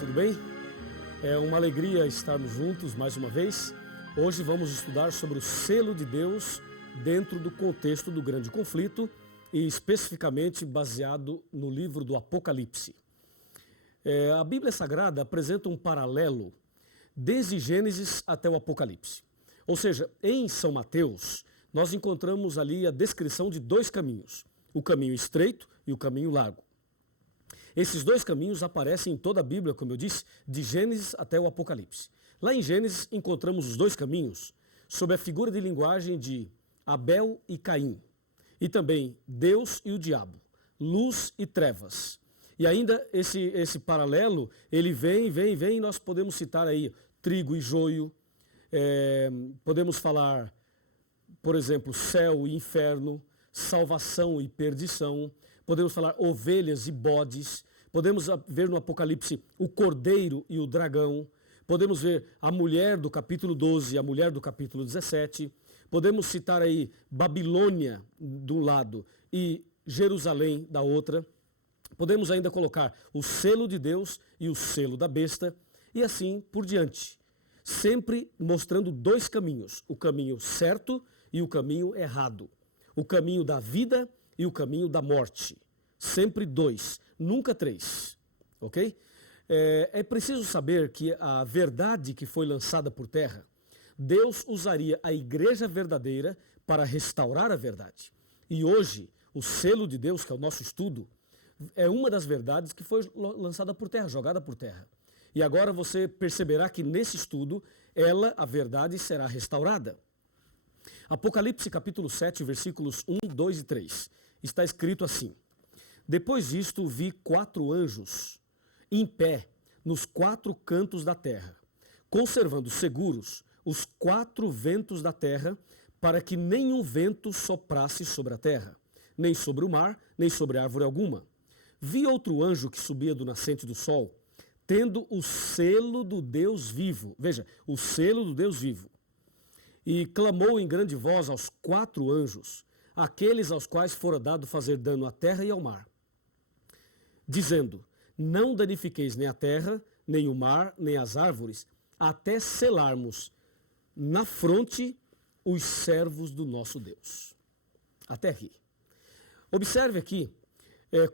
tudo bem? É uma alegria estarmos juntos mais uma vez. Hoje vamos estudar sobre o selo de Deus dentro do contexto do grande conflito e especificamente baseado no livro do Apocalipse. A Bíblia Sagrada apresenta um paralelo desde Gênesis até o Apocalipse. Ou seja, em São Mateus, nós encontramos ali a descrição de dois caminhos, o caminho estreito e o caminho largo. Esses dois caminhos aparecem em toda a Bíblia, como eu disse, de Gênesis até o Apocalipse. Lá em Gênesis encontramos os dois caminhos sob a figura de linguagem de Abel e Caim, e também Deus e o diabo, luz e trevas. E ainda esse paralelo, ele vem, e nós podemos citar aí trigo e joio, podemos falar, por exemplo, céu e inferno, salvação e perdição, podemos falar ovelhas e bodes, podemos ver no Apocalipse o cordeiro e o dragão, podemos ver a mulher do capítulo 12 e a mulher do capítulo 17, podemos citar aí Babilônia de um lado e Jerusalém da outra, podemos ainda colocar o selo de Deus e o selo da besta e assim por diante, sempre mostrando dois caminhos, o caminho certo e o caminho errado, o caminho da vida e o caminho da morte. Sempre dois, nunca três, ok? É preciso saber que a verdade que foi lançada por terra, Deus usaria a igreja verdadeira para restaurar a verdade. E hoje, o selo de Deus, que é o nosso estudo, é uma das verdades que foi lançada por terra, jogada por terra. E agora você perceberá que nesse estudo, a verdade, será restaurada. Apocalipse capítulo 7, versículos 1, 2 e 3, está escrito assim: Depois disto vi 4 anjos em pé nos 4 cantos da terra, conservando seguros os 4 ventos da terra, para que nenhum vento soprasse sobre a terra, nem sobre o mar, nem sobre árvore alguma. Vi outro anjo que subia do nascente do sol, tendo o selo do Deus vivo. Veja, o selo do Deus vivo. E clamou em grande voz aos 4 anjos, aqueles aos quais fora dado fazer dano à terra e ao mar, dizendo: Não danifiqueis nem a terra, nem o mar, nem as árvores, até selarmos na fronte os servos do nosso Deus. Até aqui. Observe aqui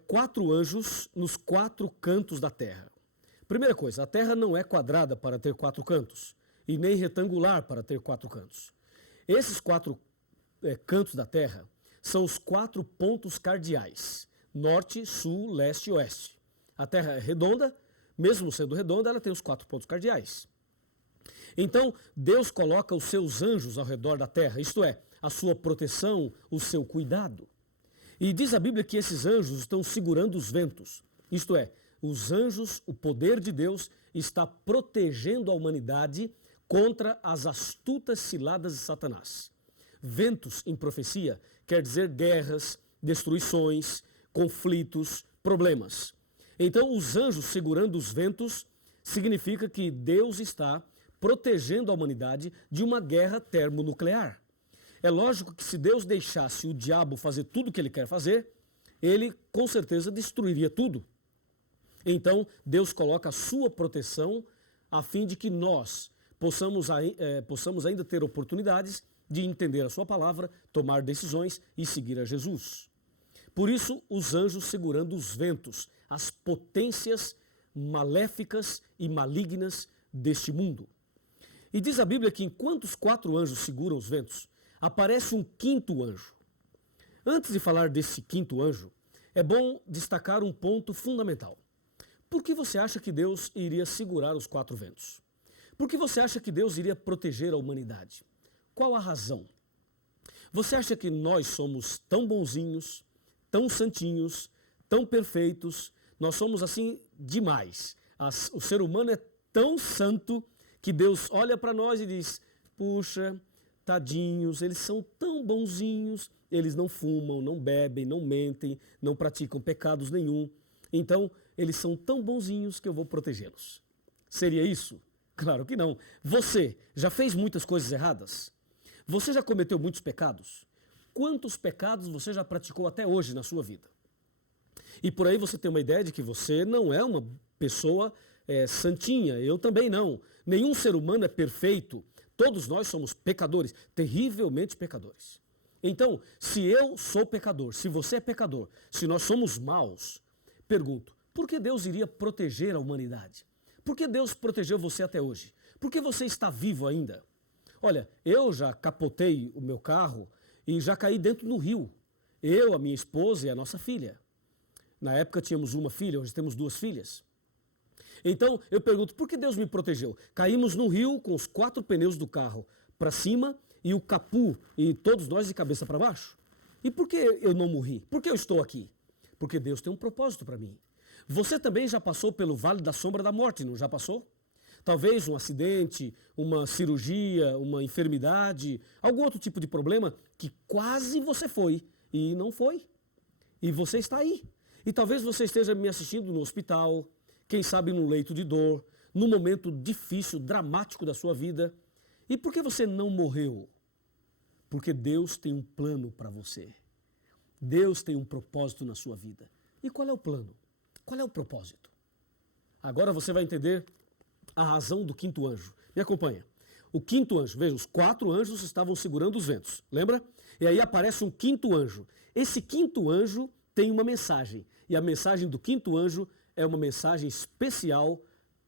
4 anjos nos 4 cantos da terra. Primeira coisa, a terra não é quadrada para ter 4 cantos, e nem retangular para ter 4 cantos. Esses 4 cantos da terra são os 4 pontos cardeais: norte, sul, leste e oeste. A terra é redonda, mesmo sendo redonda, ela tem os 4 pontos cardeais. Então, Deus coloca os seus anjos ao redor da terra, isto é, a sua proteção, o seu cuidado. E diz a Bíblia que esses anjos estão segurando os ventos, isto é, os anjos, o poder de Deus, está protegendo a humanidade contra as astutas ciladas de Satanás. Ventos em profecia quer dizer guerras, destruições, conflitos, problemas. Então, os anjos segurando os ventos significa que Deus está protegendo a humanidade de uma guerra termonuclear. É lógico que se Deus deixasse o diabo fazer tudo o que ele quer fazer, ele com certeza destruiria tudo. Então, Deus coloca a sua proteção a fim de que nós possamos ainda ter oportunidades de entender a sua palavra, tomar decisões e seguir a Jesus. Por isso, os anjos segurando os ventos, as potências maléficas e malignas deste mundo. E diz a Bíblia que enquanto os 4 anjos seguram os ventos, aparece um 5º anjo. Antes de falar desse 5º anjo, é bom destacar um ponto fundamental. Por que você acha que Deus iria segurar os 4 ventos? Por que você acha que Deus iria proteger a humanidade? Qual a razão? Você acha que nós somos tão bonzinhos, tão santinhos, tão perfeitos, nós somos assim demais? O ser humano é tão santo que Deus olha para nós e diz: puxa, tadinhos, eles são tão bonzinhos, eles não fumam, não bebem, não mentem, não praticam pecados nenhum. Então, eles são tão bonzinhos que eu vou protegê-los. Seria isso? Claro que não. Você já fez muitas coisas erradas? Você já cometeu muitos pecados? Quantos pecados você já praticou até hoje na sua vida? E por aí você tem uma ideia de que você não é uma pessoa santinha, eu também não. Nenhum ser humano é perfeito. Todos nós somos pecadores, terrivelmente pecadores. Então, se eu sou pecador, se você é pecador, se nós somos maus, pergunto, por que Deus iria proteger a humanidade? Por que Deus protegeu você até hoje? Por que você está vivo ainda? Olha, eu já capotei o meu carro e já caí dentro do rio. Eu, a minha esposa e a nossa filha. Na época tínhamos uma filha, hoje temos 2 filhas. Então eu pergunto, por que Deus me protegeu? Caímos no rio com os 4 pneus do carro para cima e o capu e todos nós de cabeça para baixo. E por que eu não morri? Por que eu estou aqui? Porque Deus tem um propósito para mim. Você também já passou pelo vale da sombra da morte, não já passou? Talvez um acidente, uma cirurgia, uma enfermidade, algum outro tipo de problema que quase você foi e não foi. E você está aí. E talvez você esteja me assistindo no hospital, quem sabe num leito de dor, num momento difícil, dramático da sua vida. E por que você não morreu? Porque Deus tem um plano para você. Deus tem um propósito na sua vida. E qual é o plano? Qual é o propósito? Agora você vai entender a razão do 5º anjo. Me acompanha. O 5º anjo, veja, os 4 anjos estavam segurando os ventos, lembra? E aí aparece um 5º anjo. Esse 5º anjo tem uma mensagem. E a mensagem do 5º anjo é uma mensagem especial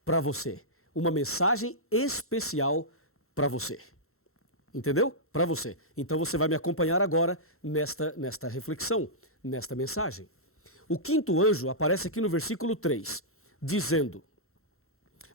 para você. Uma mensagem especial para você. Entendeu? Para você. Então você vai me acompanhar agora nesta reflexão, nesta mensagem. O 5º anjo aparece aqui no versículo 3, dizendo,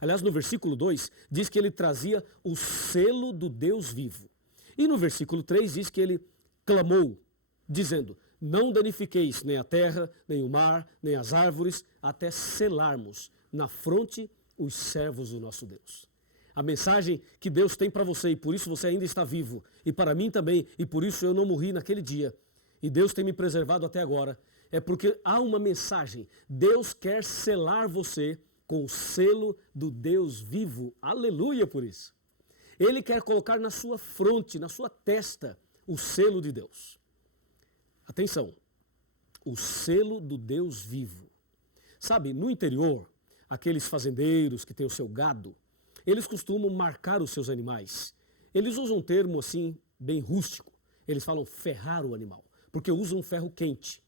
aliás, no versículo 2, diz que ele trazia o selo do Deus vivo. E no versículo 3 diz que ele clamou, dizendo, não danifiqueis nem a terra, nem o mar, nem as árvores, até selarmos na fronte os servos do nosso Deus. A mensagem que Deus tem para você, e por isso você ainda está vivo, e para mim também, e por isso eu não morri naquele dia, e Deus tem me preservado até agora, é porque há uma mensagem. Deus quer selar você com o selo do Deus vivo. Aleluia por isso. Ele quer colocar na sua fronte, na sua testa, o selo de Deus. Atenção, o selo do Deus vivo. Sabe, no interior, aqueles fazendeiros que têm o seu gado, eles costumam marcar os seus animais. Eles usam um termo assim, bem rústico. Eles falam ferrar o animal, porque usam um ferro quente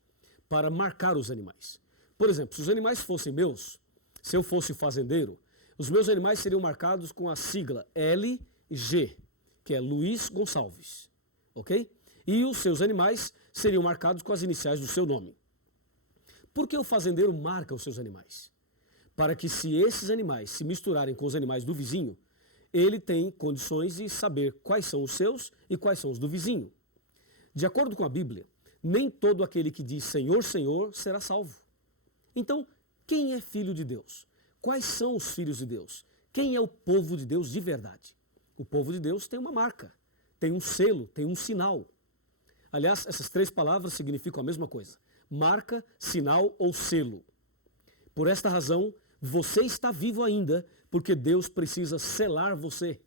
para marcar os animais. Por exemplo, se os animais fossem meus, se eu fosse fazendeiro, os meus animais seriam marcados com a sigla LG, que é Luiz Gonçalves, ok? E os seus animais seriam marcados com as iniciais do seu nome. Por que o fazendeiro marca os seus animais? Para que se esses animais se misturarem com os animais do vizinho, ele tem condições de saber quais são os seus e quais são os do vizinho. De acordo com a Bíblia, nem todo aquele que diz Senhor, Senhor será salvo. Então, quem é filho de Deus? Quais são os filhos de Deus? Quem é o povo de Deus de verdade? O povo de Deus tem uma marca, tem um selo, tem um sinal. Aliás, essas 3 palavras significam a mesma coisa. Marca, sinal ou selo. Por esta razão, você está vivo ainda, porque Deus precisa selar você.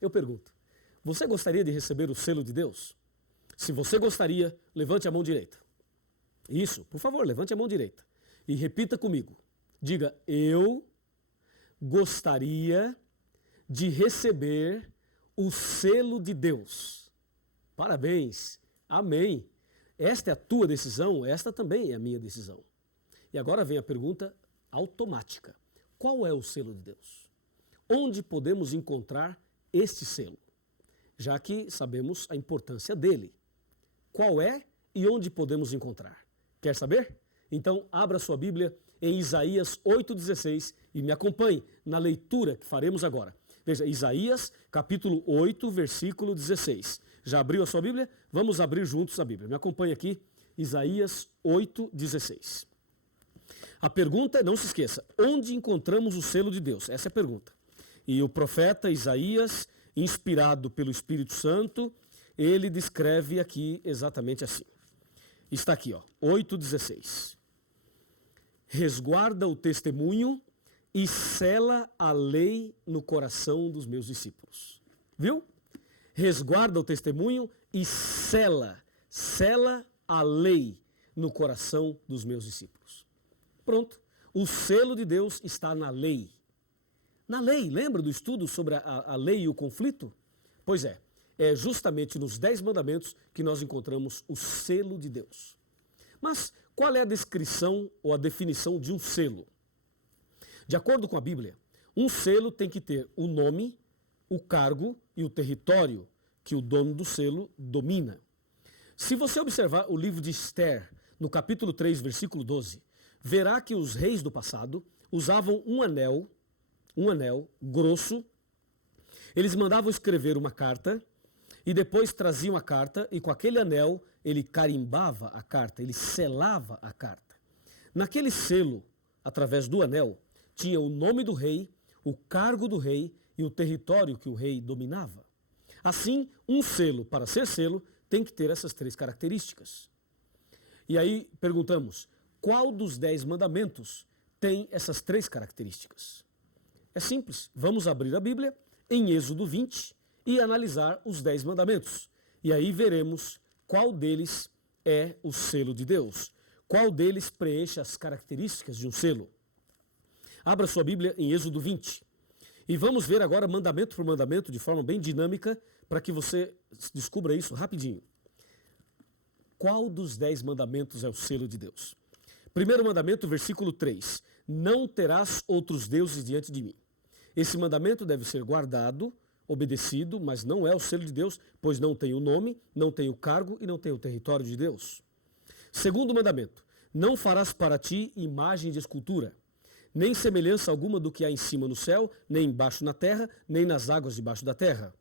Eu pergunto, você gostaria de receber o selo de Deus? Se você gostaria, levante a mão direita. Isso, por favor, levante a mão direita. E repita comigo. Diga, eu gostaria de receber o selo de Deus. Parabéns. Amém. Esta é a tua decisão, esta também é a minha decisão. E agora vem a pergunta automática. Qual é o selo de Deus? Onde podemos encontrar este selo? Já que sabemos a importância dele. Qual é e onde podemos encontrar? Quer saber? Então, abra sua Bíblia em Isaías 8,16 e me acompanhe na leitura que faremos agora. Veja, Isaías, capítulo 8, versículo 16. Já abriu a sua Bíblia? Vamos abrir juntos a Bíblia. Me acompanhe aqui, Isaías 8,16. A pergunta, não se esqueça, onde encontramos o selo de Deus? Essa é a pergunta. E o profeta Isaías, inspirado pelo Espírito Santo, ele descreve aqui exatamente assim. Está aqui, ó, 8,16. Resguarda o testemunho e sela a lei no coração dos meus discípulos. Viu? Resguarda o testemunho e sela a lei no coração dos meus discípulos. Pronto. O selo de Deus está na lei. Na lei, lembra do estudo sobre a lei e o conflito? Pois é justamente nos 10 mandamentos que nós encontramos o selo de Deus. Mas qual é a descrição ou a definição de um selo? De acordo com a Bíblia, um selo tem que ter o nome, o cargo e o território que o dono do selo domina. Se você observar o livro de Esther, no capítulo 3, versículo 12, verá que os reis do passado usavam um anel grosso. Eles mandavam escrever uma carta e depois traziam a carta e com aquele anel ele carimbava a carta, ele selava a carta. Naquele selo, através do anel, tinha o nome do rei, o cargo do rei e o território que o rei dominava. Assim, um selo, para ser selo, tem que ter essas 3 características. E aí perguntamos, qual dos 10 mandamentos tem essas 3 características? É simples, vamos abrir a Bíblia em Êxodo 20 e analisar os 10 mandamentos. E aí veremos qual deles é o selo de Deus, qual deles preenche as características de um selo. Abra sua Bíblia em Êxodo 20 e vamos ver agora mandamento por mandamento de forma bem dinâmica para que você descubra isso rapidinho. Qual dos 10 mandamentos é o selo de Deus? Primeiro mandamento, versículo 3. Não terás outros deuses diante de mim. Esse mandamento deve ser guardado, obedecido, mas não é o selo de Deus, pois não tem o nome, não tem o cargo e não tem o território de Deus. Segundo mandamento, não farás para ti imagem de escultura, nem semelhança alguma do que há em cima no céu, nem embaixo na terra, nem nas águas debaixo da terra.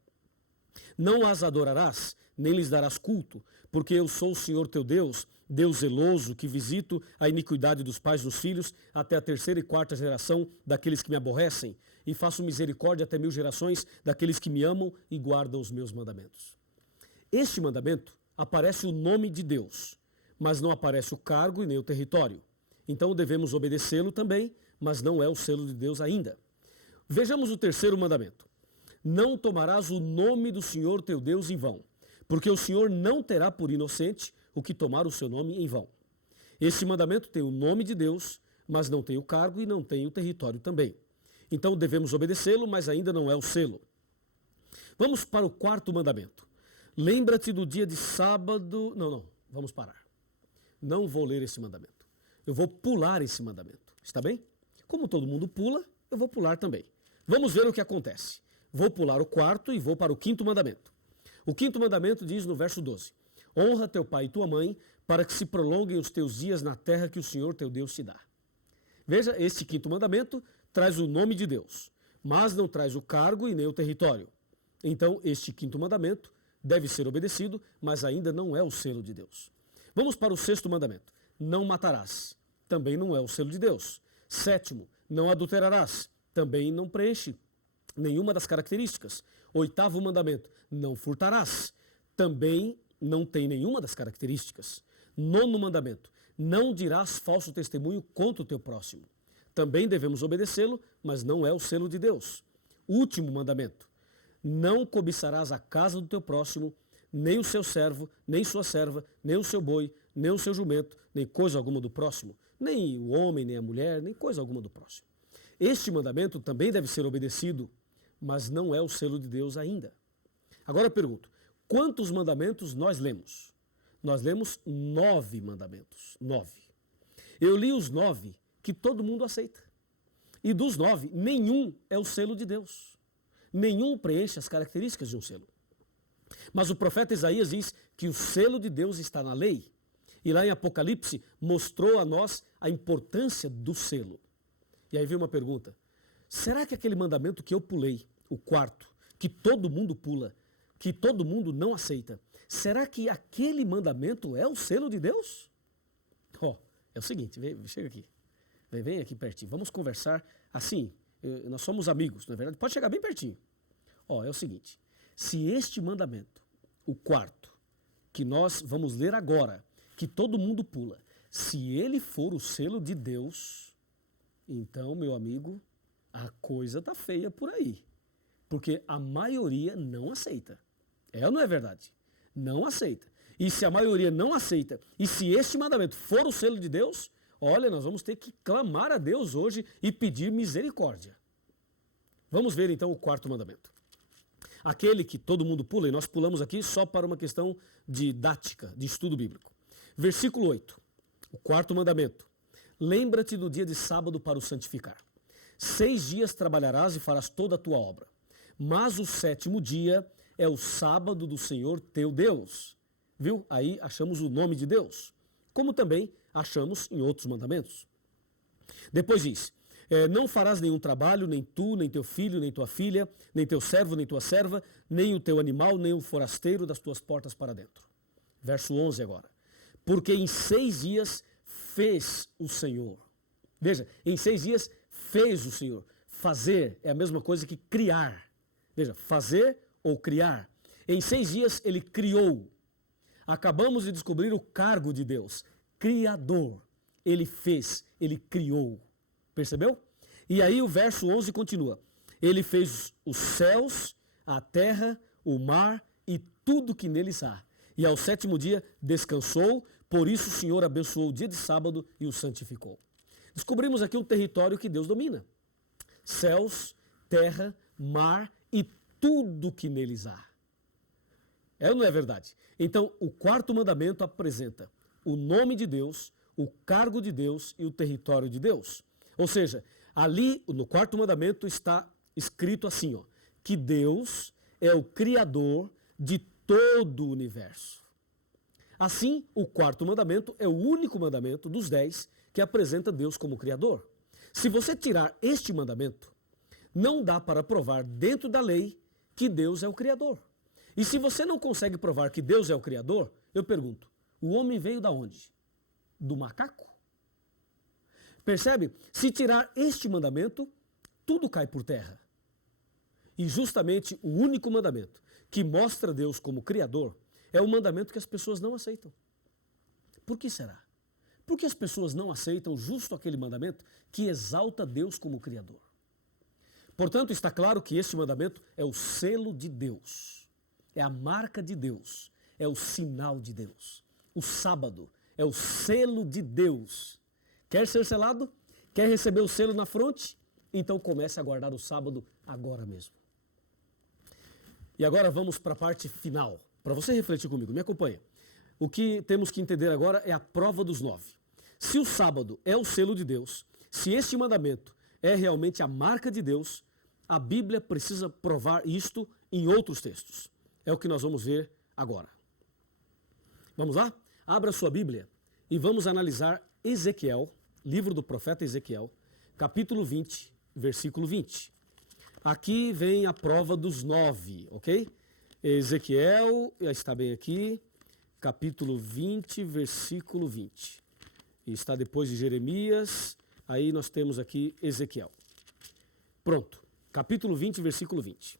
Não as adorarás, nem lhes darás culto, porque eu sou o Senhor teu Deus, Deus zeloso, que visito a iniquidade dos pais dos filhos até a 3ª e 4ª geração daqueles que me aborrecem, e faço misericórdia até 1000 gerações daqueles que me amam e guardam os meus mandamentos. Este mandamento aparece o nome de Deus, mas não aparece o cargo e nem o território. Então devemos obedecê-lo também, mas não é o selo de Deus ainda. Vejamos o terceiro mandamento. Não tomarás o nome do Senhor teu Deus em vão, porque o Senhor não terá por inocente o que tomar o seu nome em vão. Este mandamento tem o nome de Deus, mas não tem o cargo e não tem o território também. Então devemos obedecê-lo, mas ainda não é o selo. Vamos para o 4º mandamento. Lembra-te do dia de sábado... Não, vamos parar. Não vou ler esse mandamento. Eu vou pular esse mandamento, está bem? Como todo mundo pula, eu vou pular também. Vamos ver o que acontece. Vou pular o 4º e vou para o 5º mandamento. O 5º mandamento diz no verso 12: honra teu pai e tua mãe, para que se prolonguem os teus dias na terra que o Senhor teu Deus te dá. Veja, este 5º mandamento traz o nome de Deus, mas não traz o cargo e nem o território. Então, este 5º mandamento deve ser obedecido, mas ainda não é o selo de Deus. Vamos para o 6º mandamento. Não matarás. Também não é o selo de Deus. 7º, não adulterarás. Também não preenche nenhuma das características. 8º mandamento, não furtarás. Também não tem nenhuma das características. 9º mandamento, não dirás falso testemunho contra o teu próximo. Também devemos obedecê-lo, mas não é o selo de Deus. Último mandamento, não cobiçarás a casa do teu próximo, nem o seu servo, nem sua serva, nem o seu boi, nem o seu jumento, nem coisa alguma do próximo, nem o homem, nem a mulher, nem coisa alguma do próximo. Este mandamento também deve ser obedecido, mas não é o selo de Deus ainda. Agora eu pergunto, quantos mandamentos nós lemos? Nós lemos 9 mandamentos. 9. Eu li os 9 que todo mundo aceita. E dos 9, nenhum é o selo de Deus. Nenhum preenche as características de um selo. Mas o profeta Isaías diz que o selo de Deus está na lei. E lá em Apocalipse mostrou a nós a importância do selo. E aí veio uma pergunta. Será que aquele mandamento que eu pulei, o 4º, que todo mundo pula, que todo mundo não aceita, será que aquele mandamento é o selo de Deus? É o seguinte, chega aqui. Vem aqui pertinho. Vamos conversar assim. Nós somos amigos, não é verdade? Pode chegar bem pertinho. É o seguinte. Se este mandamento, o 4º, que nós vamos ler agora, que todo mundo pula, se ele for o selo de Deus, então, meu amigo, a coisa tá feia por aí. Porque a maioria não aceita. É ou não é verdade? Não aceita. E se a maioria não aceita, e se este mandamento for o selo de Deus, olha, nós vamos ter que clamar a Deus hoje e pedir misericórdia. Vamos ver então o quarto mandamento. Aquele que todo mundo pula, e nós pulamos aqui só para uma questão didática, de estudo bíblico. Versículo 8, o quarto mandamento. Lembra-te do dia de sábado para o santificar. 6 dias trabalharás e farás toda a tua obra. Mas o 7º dia é o sábado do Senhor teu Deus. Viu? Aí achamos o nome de Deus. Como também achamos em outros mandamentos. Depois diz, não farás nenhum trabalho, nem tu, nem teu filho, nem tua filha, nem teu servo, nem tua serva, nem o teu animal, nem o forasteiro das tuas portas para dentro. Verso 11 agora. Porque em 6 dias fez o Senhor. Veja, em 6 dias fez o Senhor. Fazer é a mesma coisa que criar. Veja, fazer ou criar. Em 6 dias ele criou. Acabamos de descobrir o cargo de Deus. Criador. Ele fez, ele criou. Percebeu? E aí o verso 11 continua. Ele fez os céus, a terra, o mar e tudo que neles há. E ao 7º dia descansou, por isso o Senhor abençoou o dia de sábado e o santificou. Descobrimos aqui um território que Deus domina. Céus, terra, mar e tudo que neles há. É ou não é verdade? Então, o quarto mandamento apresenta o nome de Deus, o cargo de Deus e o território de Deus. Ou seja, ali no quarto mandamento está escrito assim, ó, que Deus é o Criador de todo o universo. Assim, o quarto mandamento é o único mandamento dos 10 que apresenta Deus como Criador. Se você tirar este mandamento, não dá para provar dentro da lei que Deus é o Criador. E se você não consegue provar que Deus é o Criador, eu pergunto, o homem veio da onde? Do macaco? Percebe? Se tirar este mandamento, tudo cai por terra. E justamente o único mandamento que mostra Deus como Criador é o mandamento que as pessoas não aceitam. Por que será? Porque as pessoas não aceitam justo aquele mandamento que exalta Deus como Criador. Portanto, está claro que este mandamento é o selo de Deus, é a marca de Deus, é o sinal de Deus. O sábado é o selo de Deus. Quer ser selado? Quer receber o selo na fronte? Então comece a guardar o sábado agora mesmo. E agora vamos para a parte final. Para você refletir comigo, me acompanha. O que temos que entender agora é a prova dos 9. Se o sábado é o selo de Deus, se este mandamento é realmente a marca de Deus, a Bíblia precisa provar isto em outros textos. É o que nós vamos ver agora. Vamos lá? Abra sua Bíblia e vamos analisar Ezequiel, livro do profeta Ezequiel, capítulo 20, versículo 20. Aqui vem a prova dos 9, ok? Ezequiel, está bem aqui, capítulo 20, versículo 20. E está depois de Jeremias, aí nós temos aqui Ezequiel. Pronto, capítulo 20, versículo 20.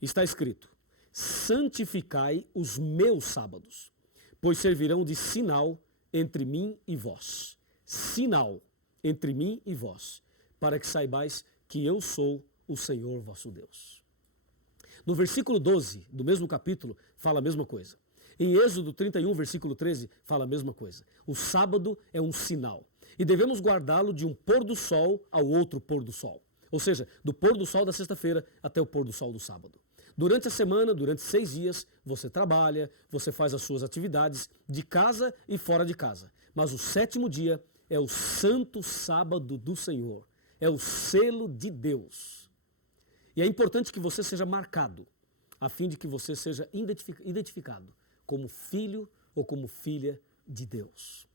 Está escrito, santificai os meus sábados, pois servirão de sinal entre mim e vós. Sinal entre mim e vós, para que saibais que eu sou o Senhor vosso Deus. No versículo 12 do mesmo capítulo, fala a mesma coisa. Em Êxodo 31, versículo 13, fala a mesma coisa. O sábado é um sinal e devemos guardá-lo de um pôr do sol ao outro pôr do sol. Ou seja, do pôr do sol da sexta-feira até o pôr do sol do sábado. Durante a semana, durante 6 dias, você trabalha, você faz as suas atividades de casa e fora de casa. Mas o 7º dia é o santo sábado do Senhor. É o selo de Deus. E é importante que você seja marcado, a fim de que você seja identificado como filho ou como filha de Deus.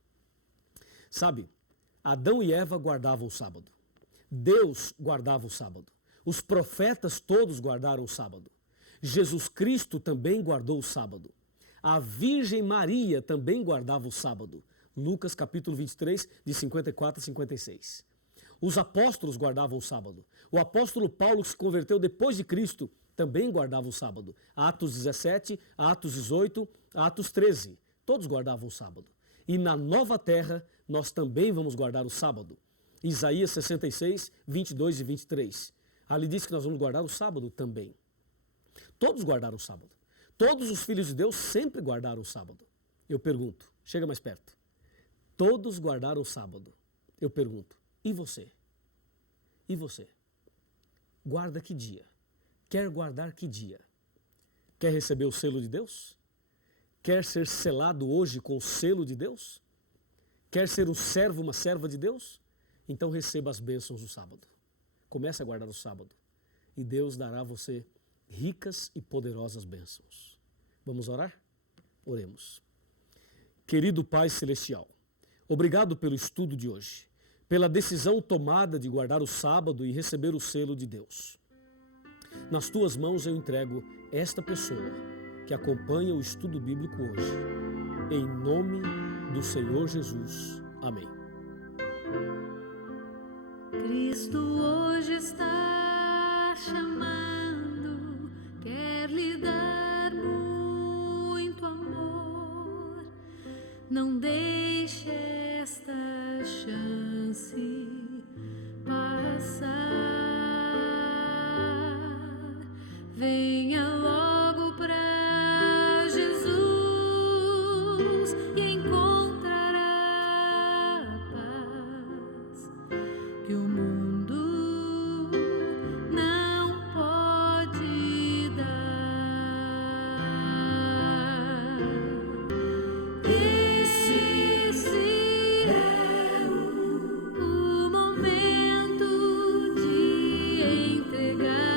Sabe, Adão e Eva guardavam o sábado. Deus guardava o sábado. Os profetas todos guardaram o sábado. Jesus Cristo também guardou o sábado. A Virgem Maria também guardava o sábado. Lucas capítulo 23, de 54 a 56. Os apóstolos guardavam o sábado. O apóstolo Paulo, que se converteu depois de Cristo, também guardava o sábado. Atos 17, Atos 18, Atos 13. Todos guardavam o sábado. E na nova terra, nós também vamos guardar o sábado. Isaías 66, 22 e 23. Ali diz que nós vamos guardar o sábado também. Todos guardaram o sábado. Todos os filhos de Deus sempre guardaram o sábado. Eu pergunto, chega mais perto. Todos guardaram o sábado. Eu pergunto, e você? E você? guarda que dia? Quer guardar que dia? Quer receber o selo de Deus? Quer ser selado hoje com o selo de Deus? Quer ser um servo, uma serva de Deus? Então receba as bênçãos do sábado. Comece a guardar o sábado. E Deus dará a você ricas e poderosas bênçãos. Vamos orar? Oremos. Querido Pai Celestial, obrigado pelo estudo de hoje, pela decisão tomada de guardar o sábado e receber o selo de Deus. Nas tuas mãos eu entrego esta pessoa que acompanha o estudo bíblico hoje. Em nome do Senhor Jesus. Amém. Cristo hoje está chamando, quer lhe dar muito amor. Não deixe esta chance passar. Venha logo para Jesus e encontrará a paz que o mundo não pode dar. Esse é o momento de entregar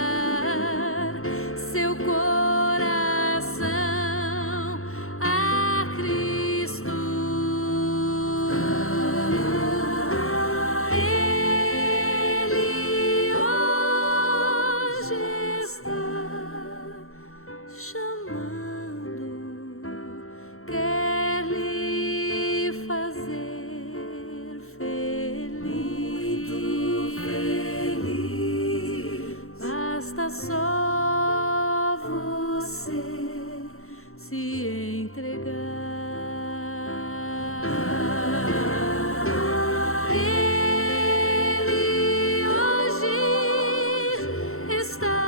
seu coração a Cristo. Ele hoje está chamando, quer lhe fazer feliz. Muito feliz. Basta só você se entregar. Ele hoje está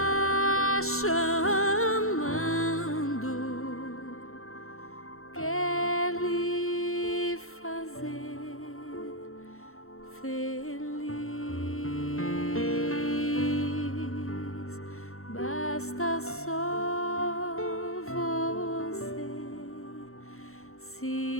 chamando, quer lhe fazer feliz. Basta só você se